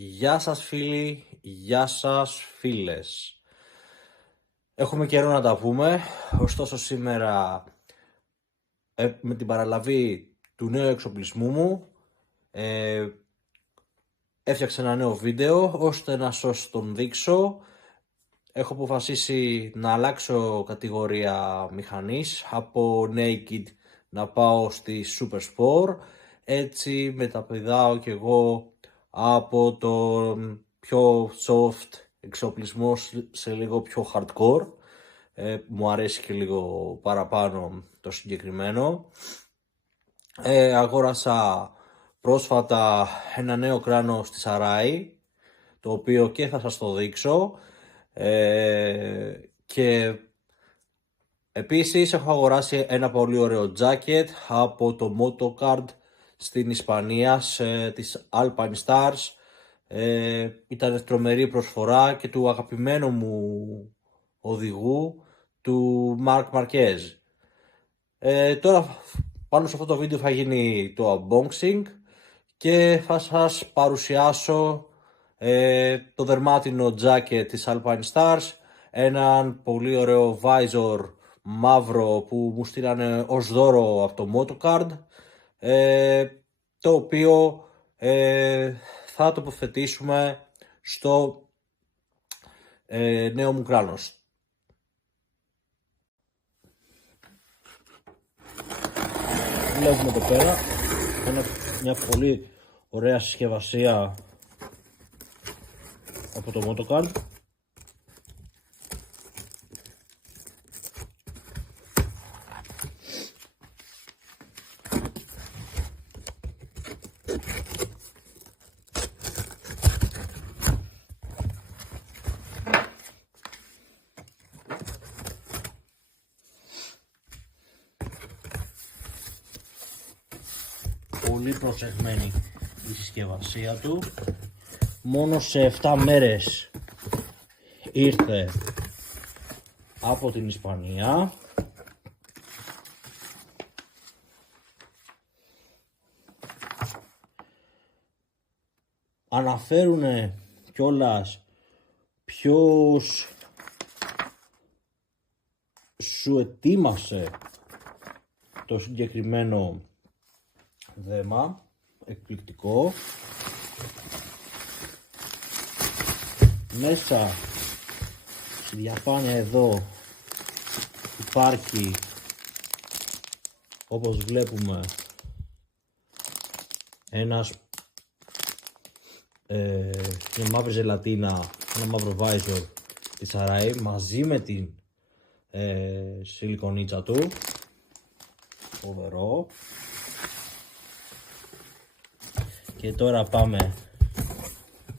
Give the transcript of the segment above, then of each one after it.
Γεια σας φίλοι, γεια σας φίλες. Έχουμε καιρό να τα πούμε, ωστόσο σήμερα με την παραλαβή του νέου εξοπλισμού μου έφτιαξα ένα νέο βίντεο ώστε να σας τον δείξω. Έχω αποφασίσει να αλλάξω κατηγορία μηχανής από Naked να πάω στη Super Sport. Έτσι μεταπηδάω κι εγώ από τον πιο soft εξοπλισμό σε λίγο πιο hardcore. Μου αρέσει και λίγο παραπάνω το συγκεκριμένο. Αγόρασα πρόσφατα ένα νέο κράνο στη Sarai, το οποίο και θα σας το δείξω. Και επίσης έχω αγοράσει ένα πολύ ωραίο jacket από το Motocard στην Ισπανία της Alpine Stars. Ήταν τρομερή προσφορά και του αγαπημένου μου οδηγού, του Marc Marquez. Τώρα πάνω σε αυτό το βίντεο θα γίνει το unboxing και θα σας παρουσιάσω το δερμάτινο jacket της Alpine Stars, έναν πολύ ωραίο visor μαύρο που μου στείλανε ως δώρο από το Motocard, το οποίο θα τοποθετήσουμε στο νέο μου κράνος. Βλέπουμε εδώ πέρα μια πολύ ωραία συσκευασία από το Motocard. Πολύ προσεγμένη η συσκευασία του. Μόνο σε 7 μέρες ήρθε από την Ισπανία. Αναφέρουν κιόλας ποιος σου ετοίμασε το συγκεκριμένο δέμα, εκπληκτικό. Μέσα στη διαφάνεια εδώ υπάρχει, όπως βλέπουμε, μια μαύρη ζελατίνα, ένα μαύρο visor της Sarai μαζί με την σιλικονίτσα του. Φοβερό. Και τώρα πάμε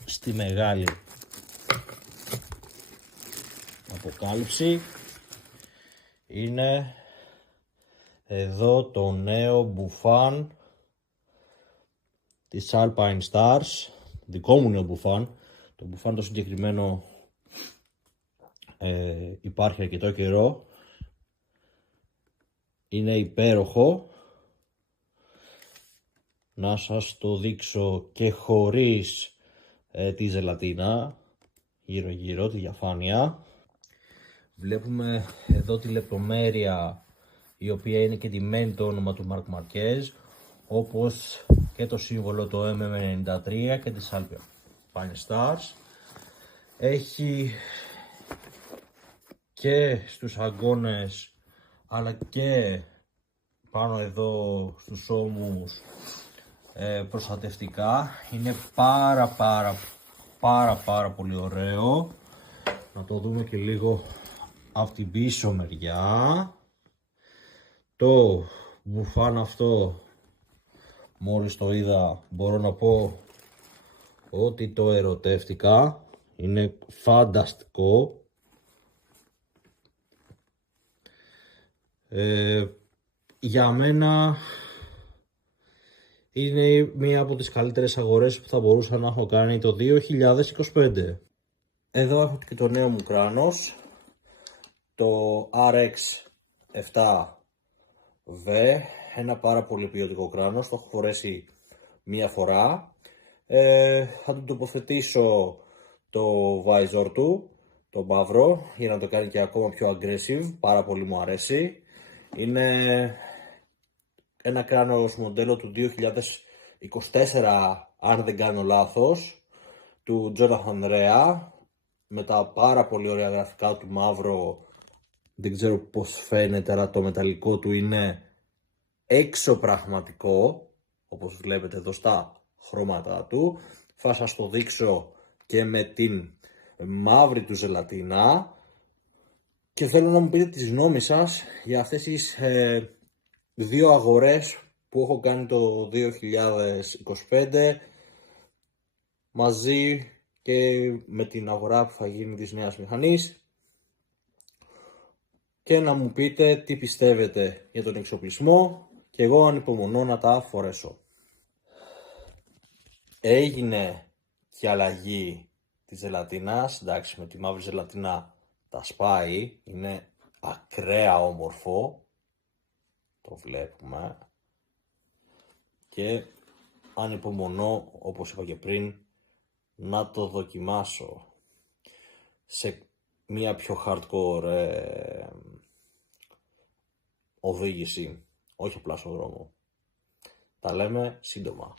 στη μεγάλη αποκάλυψη. Είναι εδώ το νέο μπουφάν της Alpine Stars, δικό μου νέο μπουφάν. Το μπουφάν το συγκεκριμένο υπάρχει αρκετό καιρό, είναι υπέροχο. Να σας το δείξω και χωρίς τη ζελατίνα, γύρω γύρω τη διαφάνεια. Βλέπουμε εδώ τη λεπτομέρεια η οποία είναι και ντυμένη το όνομα του Marc Marquez, όπως και το σύμβολο το MM93 και της Alpine Stars. Έχει και στους αγκώνες αλλά και πάνω εδώ στους ώμους προστατευτικά. Είναι πάρα πολύ ωραίο. Να το δούμε και λίγο από την πίσω μεριά. Το μπουφάν αυτό, μόλις το είδα, μπορώ να πω ότι το ερωτεύτηκα. Είναι φανταστικό. Για μένα είναι μία από τις καλύτερες αγορές που θα μπορούσα να έχω κάνει το 2025. Εδώ έχω και το νέο μου κράνος, το RX7V, ένα πάρα πολύ ποιοτικό κράνος. Το έχω φορέσει μία φορά. Θα του τοποθετήσω το visor του, το μαύρο, για να το κάνει και ακόμα πιο aggressive. Πάρα πολύ μου αρέσει. Είναι ένα κράνος μοντέλο του 2024, αν δεν κάνω λάθος, του Jonathan Rea, με τα πάρα πολύ ωραία γραφικά του μαύρο. Δεν ξέρω πώς φαίνεται, αλλά το μεταλλικό του είναι εξωπραγματικό, όπως βλέπετε εδώ στα χρώματα του. Θα σας το δείξω και με την μαύρη του ζελατίνα. Και θέλω να μου πείτε τις γνώμες σας για αυτές τις δύο αγορές που έχω κάνει το 2025, μαζί και με την αγορά που θα γίνει της νέας μηχανής, και να μου πείτε τι πιστεύετε για τον εξοπλισμό, και εγώ ανυπομονώ να τα φορέσω. Έγινε και αλλαγή της ζελατίνας, εντάξει, με τη μαύρη ζελατίνα τα σπάει, είναι ακραία όμορφο, το βλέπουμε, και ανυπομονώ, όπως είπα και πριν, να το δοκιμάσω σε μία πιο hardcore οδήγηση, όχι απλά στον δρόμο. Τα λέμε σύντομα.